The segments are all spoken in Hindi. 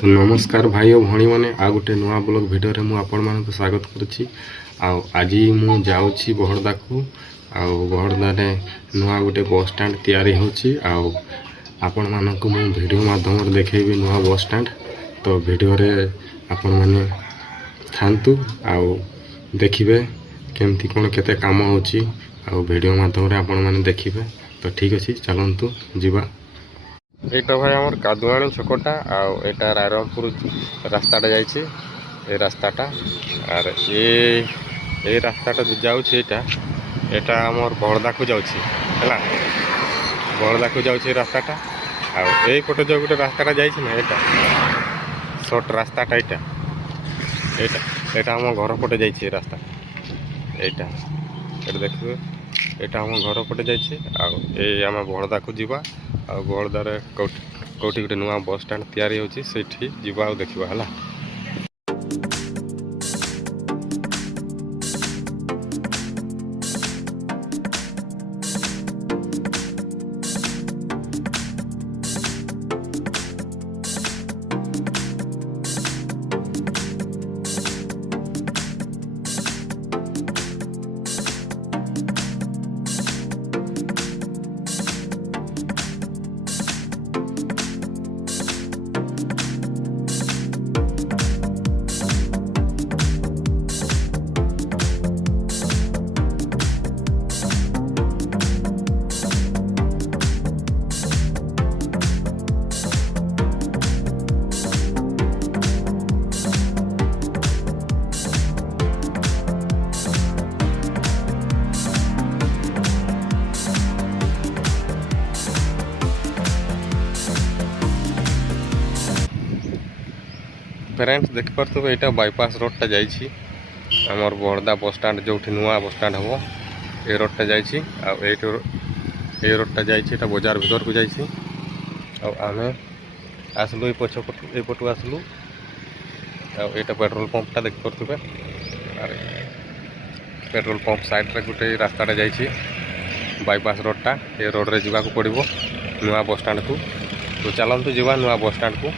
तो नमस्कार भाई और भणी मैंने आ गोटे नुआ ब्लॉग भिडियो रे मु आपण मानक स्वागत करुच्ची। आज मु जाऊँगी बहरदा को बहरदा रे नुआ गोटे बस स्टैंड तैयारी होची आपण मानक मु वीडियो माध्यम देखेबी नुआ बस स्टैंड। तो वीडियो रे आपण माने थांतु देखिबे केमती कोन केते काम होची वीडियो माध्यम रे आपण माने देखिबे। तो ठीक अछि चलंतु जीवा। এইটা ভাই আমার কাদুয়ানি ছকটা এটা রায়রংপুর রাস্তাটা যাইছে এই রাস্তাটা আর এই রাস্তাটা যে যাচ্ছে এটা আমার বড়দাকু যাচ্ছে হলা বড়দাকু যাচ্ছে এই রাস্তাটা এই পটে যে গোটে রাস্তাটা যাইছে না এটা শর্ট রাস্তাটা এটা আমার ঘর পটে যাইছে এই রাস্তা এইটা দেখবে এটা আমার ঘর পটে যাইছে এই আমার বড়দাকু ଯିବା बड़दारे कौटी गोटे नुआ बस स्टैंड तैयारी होची सेठी जीवा देखिबा हला। फ्रेंड्स देख पार्थे यहाँ बाईपास रोडटा जाइए आमर बड़दा बस स्टैंड जो नुआ बस स्टैंड हम ये रोडटा जाइए रोडटा जाइए बजार भीतर को जाइए आम आसलु पछपटू आसलु यहाँ पेट्रोल पंपटा देख पार्थे पेट्रोल पंप साइड गोटे रास्ताटा जाइए बाईपास रोडटा ये रोड रे जावाक पड़ो नुआ बस स्टैंड को। तो चलतु जावा नुआ बस स्टैंड को।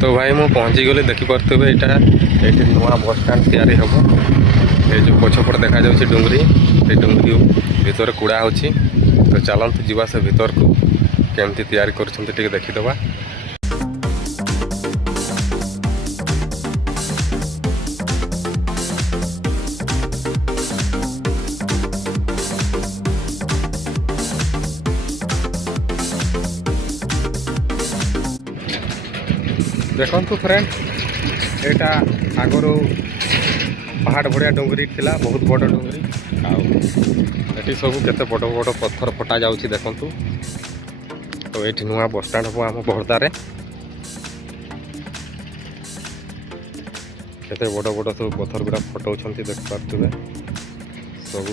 तो भाई मु पहुँची गली देखिपे यहाँ ये नुआ बस स्टैंड तैयारी हम ये जो पछपट देखा जाऊँगी डुंगरी ये डुंगरी भितर कूड़ा हो। तो चलतु जीवा से भीतर को केमती तैयारी कर देखीदबा। देखु फ्रेंड यहाँ आगर पहाड़ भड़िया डुंगरी थिला बहुत बड़ डुंगरी आठी सब केते बड़ बड़ पत्थर फटा जाउछि देखु। तो ये नुआ बस स्टैंड हम आम बड़दारे केते बड़ बड़ सब पत्थर गुड़ा फटाऊँ देख पारे सब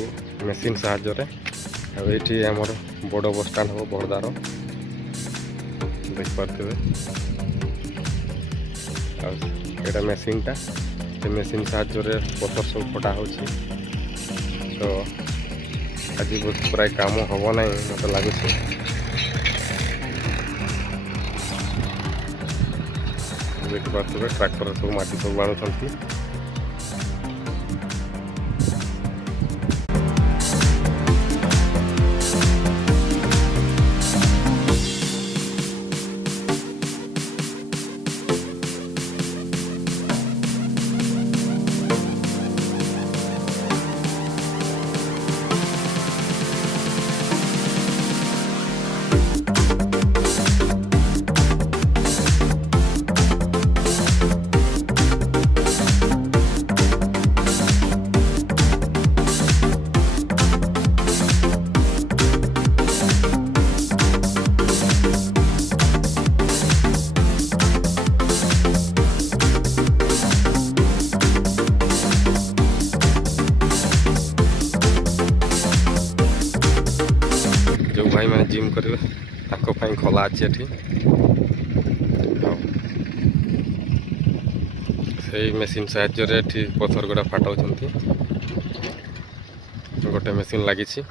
मेसीन साहाय्य ये आमर बड़ बस स्टैंड हम बड़दार देख पारे एटा मेसीनटा से मेसीन साहाय्य पत्थर सब फटा हो। तो आज प्राय काम हम ना मत लगुच देख पारे ट्रैक्टर सब माटी सब बाणुंट। ଜିମ୍ କରିବେ ତାଙ୍କ ପାଇଁ ଖୋଲା ଅଛି ଏଠି। ଆଉ ସେଇ ମେସିନ୍ ସାହାଯ୍ୟରେ ଏଠି ପଥର ଗୁଡ଼ା ଫାଟାଉଛନ୍ତି। ଗୋଟେ ମେସିନ୍ ଲାଗିଛି।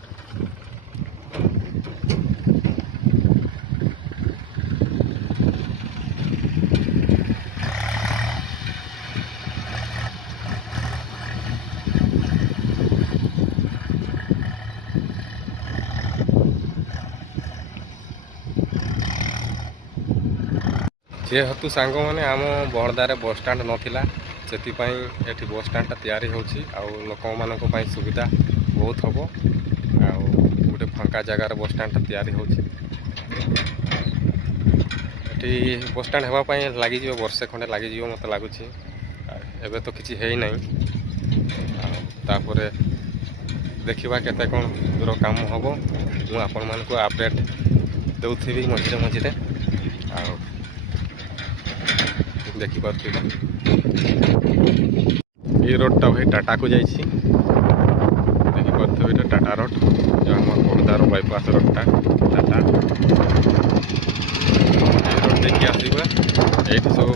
ଯେହେତୁ ସାଙ୍ଗମାନେ ଆମ ବହଡ଼ଦାରେ ବସଷ୍ଟାଣ୍ଡ ନଥିଲା, ସେଥିପାଇଁ ଏଠି ବସଷ୍ଟାଣ୍ଡଟା ତିଆରି ହେଉଛି ଆଉ ଲୋକମାନଙ୍କ ପାଇଁ ସୁବିଧା ବହୁତ ହେବ। ଆଉ ଗୋଟେ ଫାଙ୍କା ଜାଗାରେ ବସଷ୍ଟାଣ୍ଡଟା ତିଆରି ହେଉଛି। ଏଠି ବସଷ୍ଟାଣ୍ଡ ହେବା ପାଇଁ ଲାଗିଯିବ ବର୍ଷେ ଖଣ୍ଡେ ଲାଗିଯିବ ମୋତେ ଲାଗୁଛି। ଏବେ ତ କିଛି ହେଇନାହିଁ। ଆଉ ତାପରେ ଦେଖିବା କେତେ କ'ଣ ଦୂର କାମ ହେବ। ମୁଁ ଆପଣମାନଙ୍କୁ ଅପଡ଼େଟ୍ ଦେଉଥିବି ମଝିରେ ମଝିରେ। ଆଉ ଦେଖିପାରୁଥିବେ এই ରୋଡ଼ଟା ଭାଇ ଟାଟାକୁ ଯାଇଛି। ଦେଖିପାରୁଥିବେ ଏଇଟା ଟାଟା ରୋଡ଼, ଯେଉଁ ଆମର ବହଡ଼ଦାର ବାଇପାସ୍ ରୋଡ଼ଟା ଟାଟା। এই ରୋଡ଼ ଦେଖି ଆସିବେ, ଏଇଠି ସବୁ